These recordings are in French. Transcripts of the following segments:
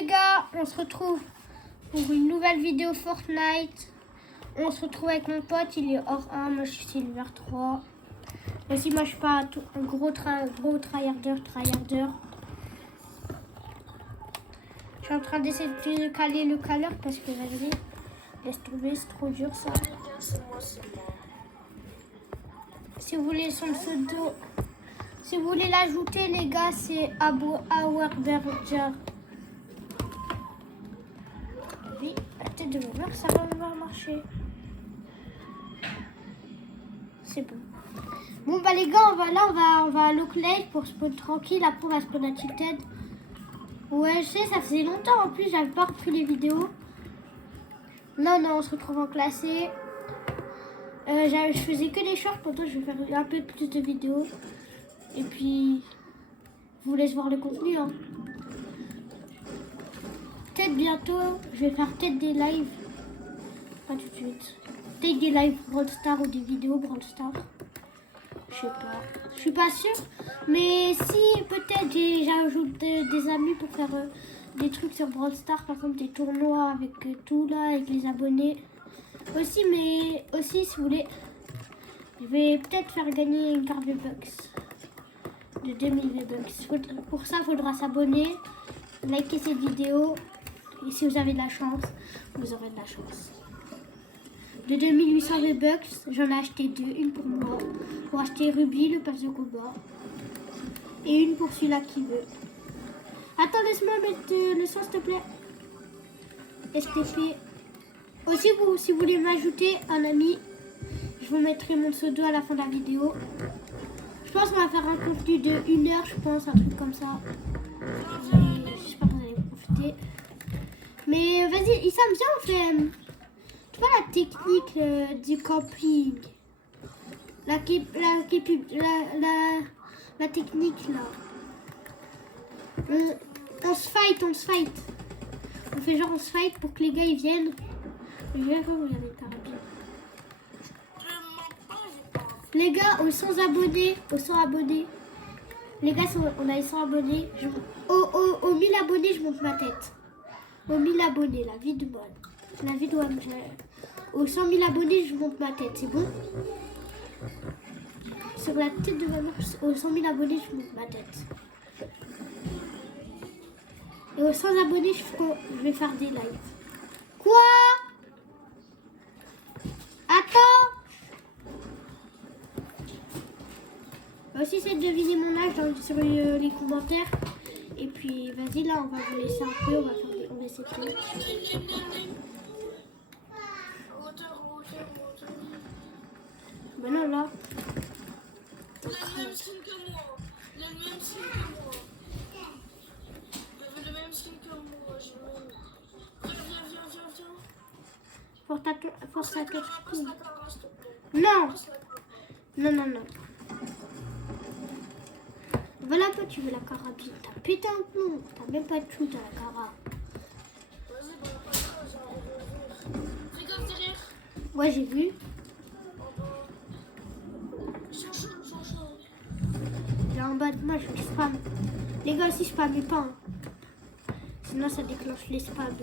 les gars, on se retrouve pour une nouvelle vidéo Fortnite. On se retrouve avec mon pote, il est hors 1, moi je suis Silver 3. Aussi moi je suis pas un gros tryharder. Je suis en train d'essayer de caler le caleur parce que vas-y, laisse tomber, c'est trop dur ça. Si vous voulez son pseudo, si vous voulez l'ajouter les gars, c'est Auerberger. Oui, la tête de ma mère, ça va marcher. C'est bon. Bon bah les gars, on va à Locklake pour spawn tranquille. Après on va spawn à Tilted. Ouais, je sais, ça faisait longtemps en plus, j'avais pas repris les vidéos. Non, on se retrouve en classé. Je faisais que des shorts, pourtant je vais faire un peu plus de vidéos. Et puis, je vous laisse voir le contenu. Hein. Peut-être bientôt, je vais faire peut-être des lives. Pas tout de suite. Peut-être des lives Brawl Stars ou des vidéos Brawl Stars. Je sais pas. Je suis pas sûre. Mais si peut-être j'ajoute des amis pour faire des trucs sur Brawl Stars. Par exemple des tournois avec tout là, avec les abonnés. Aussi, si vous voulez, je vais peut-être faire gagner une carte V-Bucks. De 2000 V-Bucks. Pour ça, il faudra s'abonner, liker cette vidéo. Et si vous avez de la chance, vous aurez de la chance. De 2800 V-Bucks, j'en ai acheté deux. Une pour moi, pour acheter Ruby, le pass de combat. Et une pour celui-là qui veut. Attends, laisse-moi mettre le son, s'il te plaît. STP. Aussi, si vous voulez m'ajouter un ami, je vous mettrai mon pseudo à la fin de la vidéo. Je pense qu'on va faire un contenu de 1 heure, je pense, un truc comme ça. J'espère que vous allez profiter. Mais vas-y, Issam, viens, on fait... Tu vois la technique du camping? La technique là. On se fight. On fait genre on se fight pour que les gars ils viennent. Je vais regarder le carabine. Les gars, aux 100 abonnés, les gars, on a les 100 abonnés. Aux 1000 abonnés, je monte ma tête. Aux 1000 abonnés, la vie de moi. La vie de moi. Aux 100 000 abonnés, je monte ma tête, c'est bon? Sur la tête de ma mère, aux 100 000 abonnés, je monte ma tête. Et aux 100 abonnés, je vais faire des lives. Quoi? Attends! Aussi, c'est de deviner mon âge sur les commentaires. Et puis, vas-y, là, on va vous laisser un peu. On va essayer de faire. Ben non, là. Le même skin que moi. Le même skin que moi. Viens. Force à toi. Passe la cara, s'il te plaît. Non. Voilà, toi, tu veux la carabine. T'as pété un plomb. T'as même pas de shoot à la cara. Vas-y, bah, pas ça, j'ai un revolver. Fais gaffe derrière. Ouais, j'ai vu. Ils sont chauds. Là en bas de moi, je spam. Les gars, aussi, je spamme pas. Hein. Sinon, ça déclenche les spams.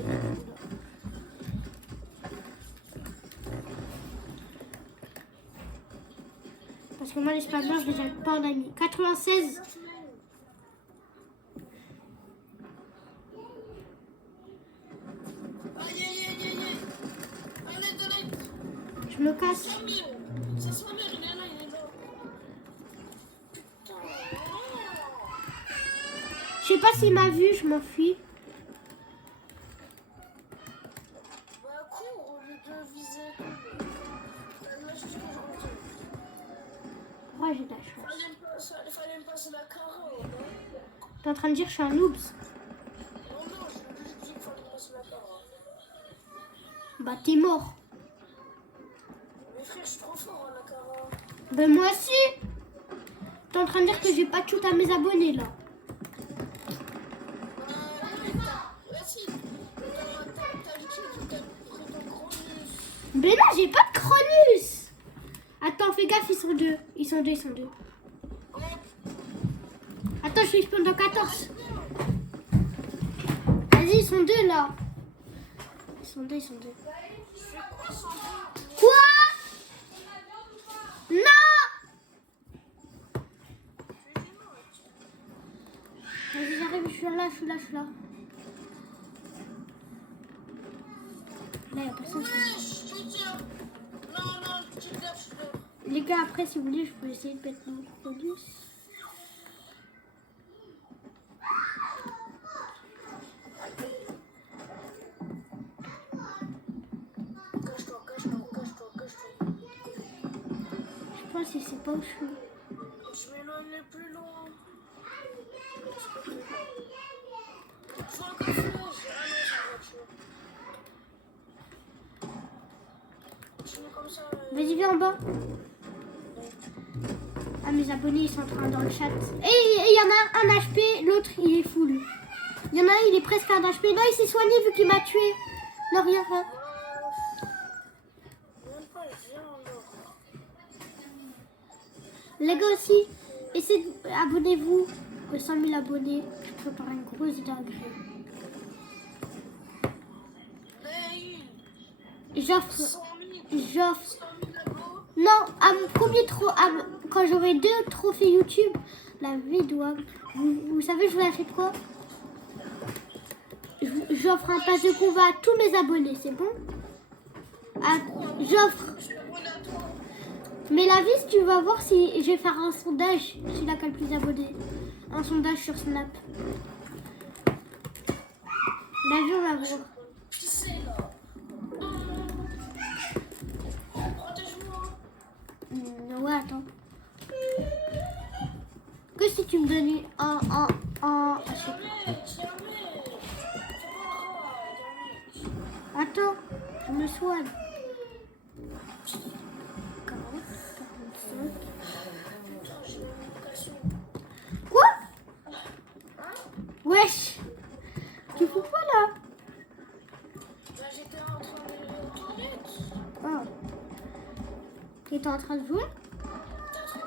Parce que moi, les spammers, je les aime pas en ami. 96. Je me casse. Ça se remet, il est là. Je sais pas s'il m'a vu, je m'enfuis. Bah, cours au lieu de viser. Là, je sais que je rentre. Ouais, j'ai de la chance. Il fallait me passer la cara. T'es en train de dire que je suis un noobs? Non, je veux juste dire qu'il fallait me passer la cara. Bah, t'es mort. Mais frère, je suis trop fort à la cara. Ben, moi aussi. T'es en train de dire que j'ai pas de shoot à mes abonnés, là. Mais là, j'ai pas de Cronus. Attends, fais gaffe, ils sont deux. Attends, je suis spawn dans 14. Vas-y, ils sont là. Ils sont deux. Je fais quoi sans vous? Quoi? Non! Je fais des notes. Vas-y, j'arrive, je suis là. Là, il n'y a personne. Wesh, putain. Non, tu te lèves. Les gars, après, si vous voulez, je peux essayer de mettre mon Cronus. Cache-toi. Je pense que c'est pas où je suis. Je m'éloigne le plus loin. Je vois un café. Ah non, c'est une voiture. Je mets comme ça. Vas-y, viens en bas. Ah, mes abonnés, ils sont en train dans le chat. Et il y en a un HP, l'autre, il est full. Il y en a un, il est presque à un HP. Non, il s'est soigné vu qu'il m'a tué. Non, rien. Même pas, il vient alors. Les gars aussi, essayez abonnez-vous aux 100 000 abonnés. Je prépare une grosse dinguerie. Mais J'offre 100 000 abos. Non, à mon premier quand j'aurai 2 trophées YouTube, la vidéo, vous savez, je vous achète quoi? J'offre un pass de combat à tous mes abonnés, c'est bon? J'offre. Mais la vie, tu vas voir si je vais faire un sondage, celui-là qui a le plus d'abonnés. Un sondage sur Snap. La vie, on va voir. Qui c'est là? Protège-moi. Ouais, attends. Que si tu me donnes un... Jamais. C'est pas grave. Attends, je me soigne. 40, 45. J'ai une vocation. Quoi? Wesh. Tu fous quoi là? Bah, j'étais en train d'aller aux toilettes. Oh. T'étais en train de jouer? Peut-être que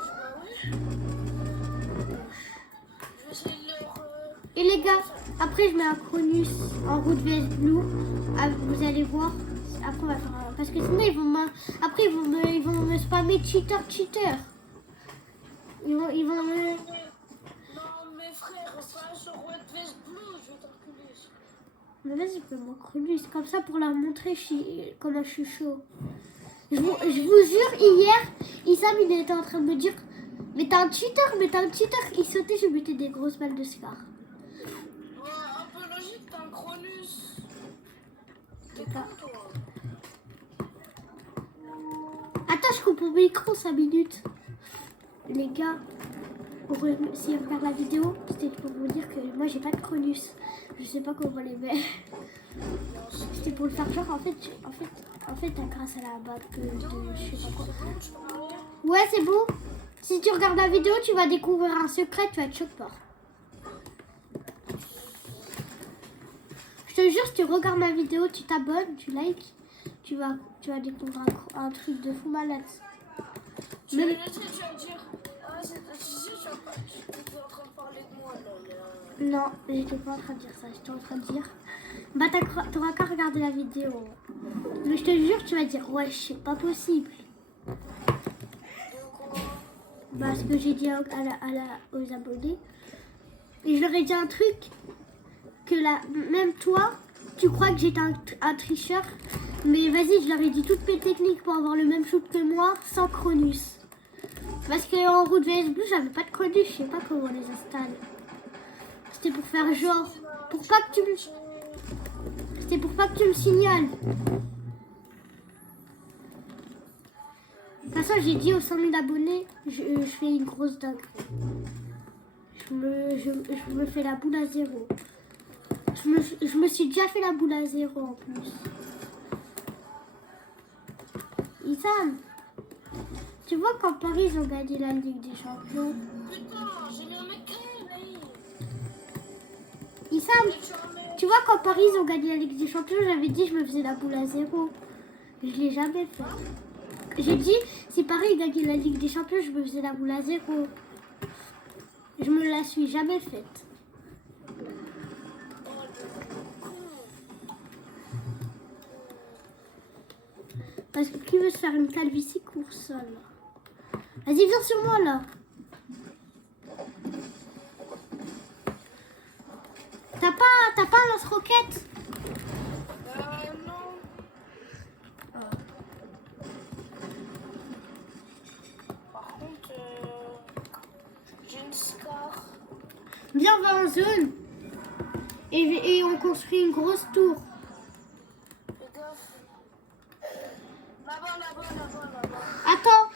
je vais essayer de leur... Et les gars, après je mets un Cronus en route vs Blue. Ah, vous allez voir. Après on va faire un... Parce que sinon ils vont ils vont me spammer cheater. Ils vont me... Non, mes frères, pas sur Red Vest Blue, je vais t'enculer. Mais vas-y, fais mon Cronus. Comme ça pour leur montrer comment je suis chaud. Je vous jure, hier, Issam il était en train de me dire mais t'as un cheater. Il sautait, je mettais des grosses balles de scar. Ouais, un peu logique, t'as un Cronus. T'es pas. con, toi. Attends, je coupe mon micro 5 minutes. Les gars, si vous regardez la vidéo, c'était pour vous dire que moi j'ai pas de Cronus. Je sais pas comment les mettre. C'était pour le faire genre en fait grâce à la bague de je sais pas quoi. Ouais, c'est bon. Si tu regardes la vidéo, tu vas découvrir un secret, tu vas être choqué. Je te jure, si tu regardes ma vidéo, tu t'abonnes, tu likes, tu vas découvrir un truc de fou malade. Tu vas dire, ah, c'est tu étais en train de parler de moi, là. Non, j'étais pas en train de dire ça, j'étais en train de dire. Bah t'auras qu'à regarder la vidéo. Mais je te jure, tu vas dire, ouais, c'est pas possible. Bah ce que j'ai dit aux abonnés. Et je leur ai dit un truc, que même toi, tu crois que j'étais un tricheur. Mais vas-y, je leur ai dit toutes mes techniques pour avoir le même shoot que moi, sans Cronus. Parce qu'en route vs Blue, j'avais pas de Cronus, je sais pas comment on les installe. C'était pour faire genre, C'était pour pas que tu me signales. De toute façon, j'ai dit aux 100 000 abonnés, je fais une grosse dinguerie. Je me fais la boule à zéro. Je me suis déjà fait la boule à zéro en plus. Issam, tu vois quand Paris ils ont gagné la Ligue des Champions? Putain, j'ai mis un mec créé, Issam, tu vois quand Paris ils ont gagné la Ligue des Champions, j'avais dit je me faisais la boule à zéro. Je l'ai jamais fait. J'ai dit si Paris gagnait la Ligue des Champions, je me faisais la boule à zéro. Je me la suis jamais faite. Parce que qui veut se faire une calvitie court seul. Vas-y, viens sur moi là. T'as pas un lance-roquette? Non. Par contre, j'ai une scar. Viens, on va en zone. Et on construit une grosse tour. Fais gaffe. Là-bas. Attends,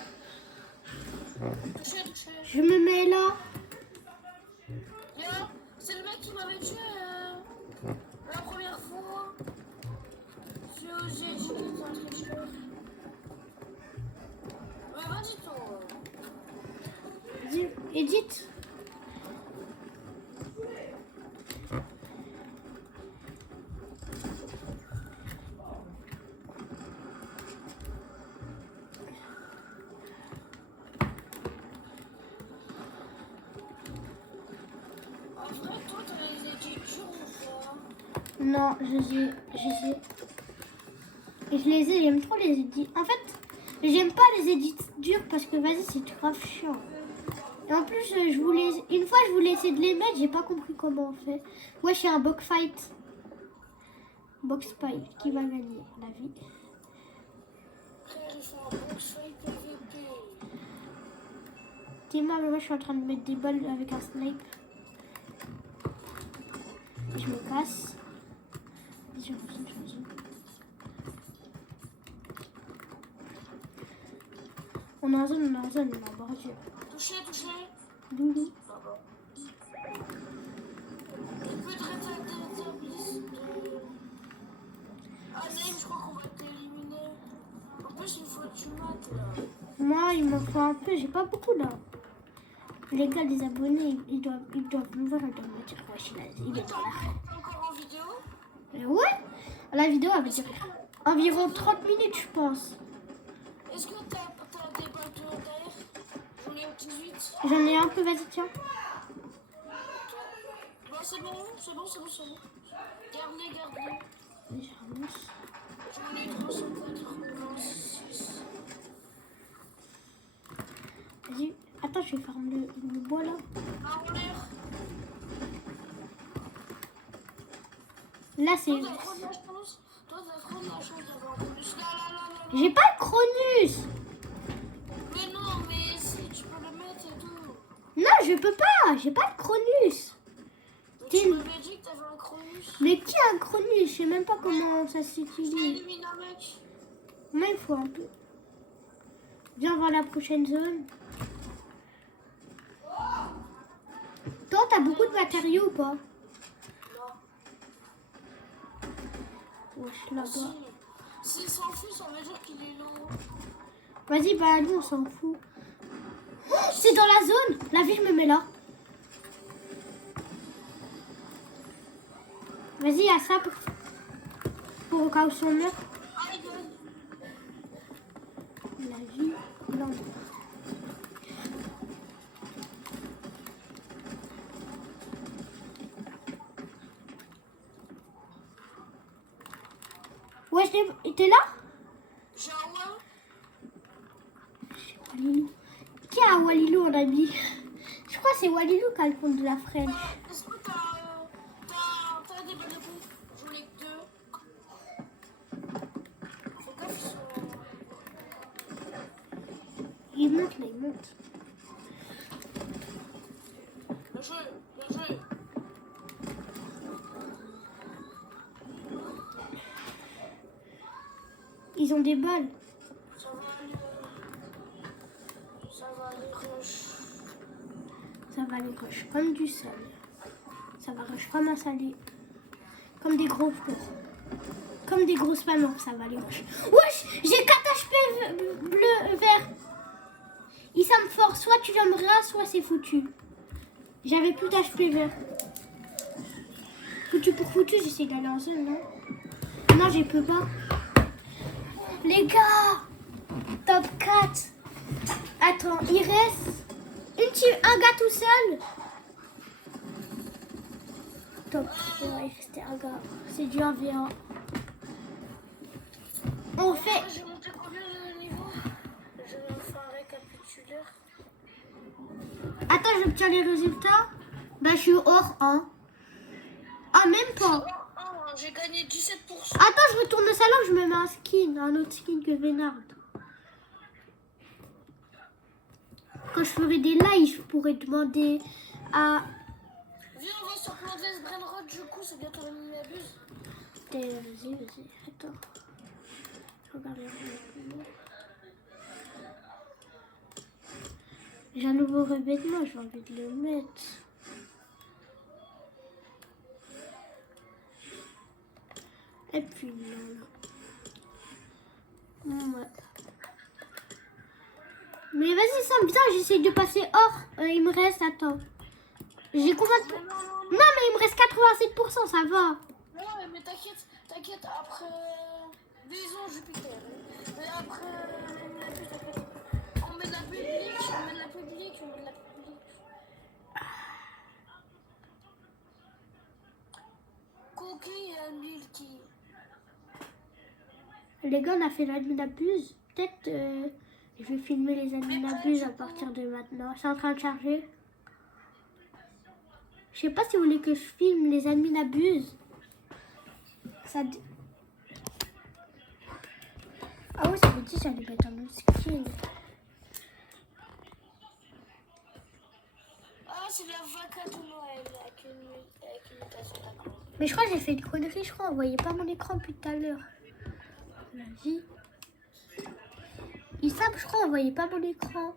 Touché. je me mets là. Viens, c'est le mec qui m'avait tué la première fois. J'ai dit que c'est un tricheur. Mais vas-y, toi. Vas-y, Edith. En vrai, toi, t'as les écritures ou pas? Non, je les ai, j'aime trop les édits. En fait, j'aime pas les édits durs parce que vas-y, c'est grave chiant. Et en plus, une fois, je voulais essayer de les mettre, j'ai pas compris comment on fait. Ouais, c'est un box fight. Box fight, qui va gagner la vie? Frère, ils font un box fight PVP. Dis-moi, mais moi, je suis en train de mettre des balles avec un snipe. Je me casse. Je reviens. On est en zone, on a bordure. Touché. Doudou. Là-bas. Il peut te rétablir de... Ah, Naïm, je crois qu'on va t'éliminer. En plus, il faut que tu mates, là. Moi, il m'en faut un peu, j'ai pas beaucoup là. Les gars, les abonnés, ils doivent me voir, ils doivent me dire, ouais, il est dans la... T'es encore en vidéo? Ouais, la vidéo, elle va durer environ 30 minutes, je pense. Est-ce que t'as des balles de derrière? J'en ai 18. J'en ai un peu, vas-y, tiens. Bah, c'est bon. Garde-les. J'en ai 386. Vas-y, attends, je vais faire le bois là. Ah, en l'air. Là, c'est... Toi, t'as trop de la chance. D'avoir un bonus. Là. J'ai pas le Cronus. Mais non, mais si, tu peux le mettre et tout. Non, je peux pas, j'ai pas le Cronus. Mais tu m'avais dit que t'avais un Cronus. Mais qui a un Cronus? Je sais même pas comment ça Tu s'utilise. élimines un mec. Moi, il faut un peu. Viens voir la prochaine zone. Toi, t'as beaucoup de matériaux ou pas? Non. Wesh, là-bas. S'il s'enfuit, ça veut dire qu'il est low. Vas-y, bah nous, on s'en fout. Oh, c'est dans la zone. La vie, je me mets là. Vas-y, à ça pour au cas où si on meurt. La vie, non. Ouais, t'es là? J'ai un ouais. Walilou. Qui a Walilou en ami? Je crois que c'est Walilou qui a le compte de la French. Est-ce que t'as des balles de bouffe? J'en ai que 2. Faut gaffe, ils sont... Il monte là, il monte. Bien joué. Ils ont des balles. Ça va aller rush. Ça va aller rush comme du sel. Ça va rush comme un salé. Comme des gros fours. Comme des grosses mamans, ça va aller rush. Wesh, j'ai 4 HP bleu, vert. Il ça me force. Soit tu viens me ras, soit c'est foutu. J'avais plus d'HP vert. Foutu pour foutu, j'essaie d'aller en zone, non? Non, je peux pas. Les gars, top 4. Attends, il reste un gars tout seul. Top 3, il restait un gars. C'est du 1v1. On fait... J'ai monté combien? j'obtiens les résultats. Bah, je suis hors 1. Ah, même pas. J'ai gagné 17%. Attends, je retourne au salon, je me mets un skin. Un autre skin que Vénard. Quand je ferai des lives, je pourrais demander à... Viens, on va sur Plantes Brainrot, du coup, c'est bientôt la mini-abuse. Vas-y, attends. Je regarde les revêtements. J'ai un nouveau revêtement, j'ai envie de le mettre. Et puis là. Ouais. Mais vas-y, Sam, putain, j'essaye de passer hors. Il me reste, attends. J'ai combien de... Non, mais il me reste 87%, ça va. Ouais, mais t'inquiète, après... Disons Jupiter. Mais après... t'inquiète. On met de la publique. Cookie et Milky. Les gars, on a fait l'admin abuse. Peut-être je vais filmer les admin abuse à partir de maintenant. C'est en train de charger. Je sais pas si vous voulez que je filme les admin abuse. Ça... Ah oui, ça veut dire que j'allais mettre un autre skin. Ah, c'est la vacate de Noël avec une mutation d'accord. Mais je crois que j'ai fait une connerie. Je crois on voyait pas mon écran depuis tout à l'heure. Vas-y. Issam, je crois on voyait pas mon écran.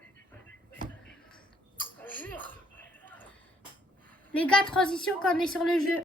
Jure. Les gars, transition quand on est sur le jeu.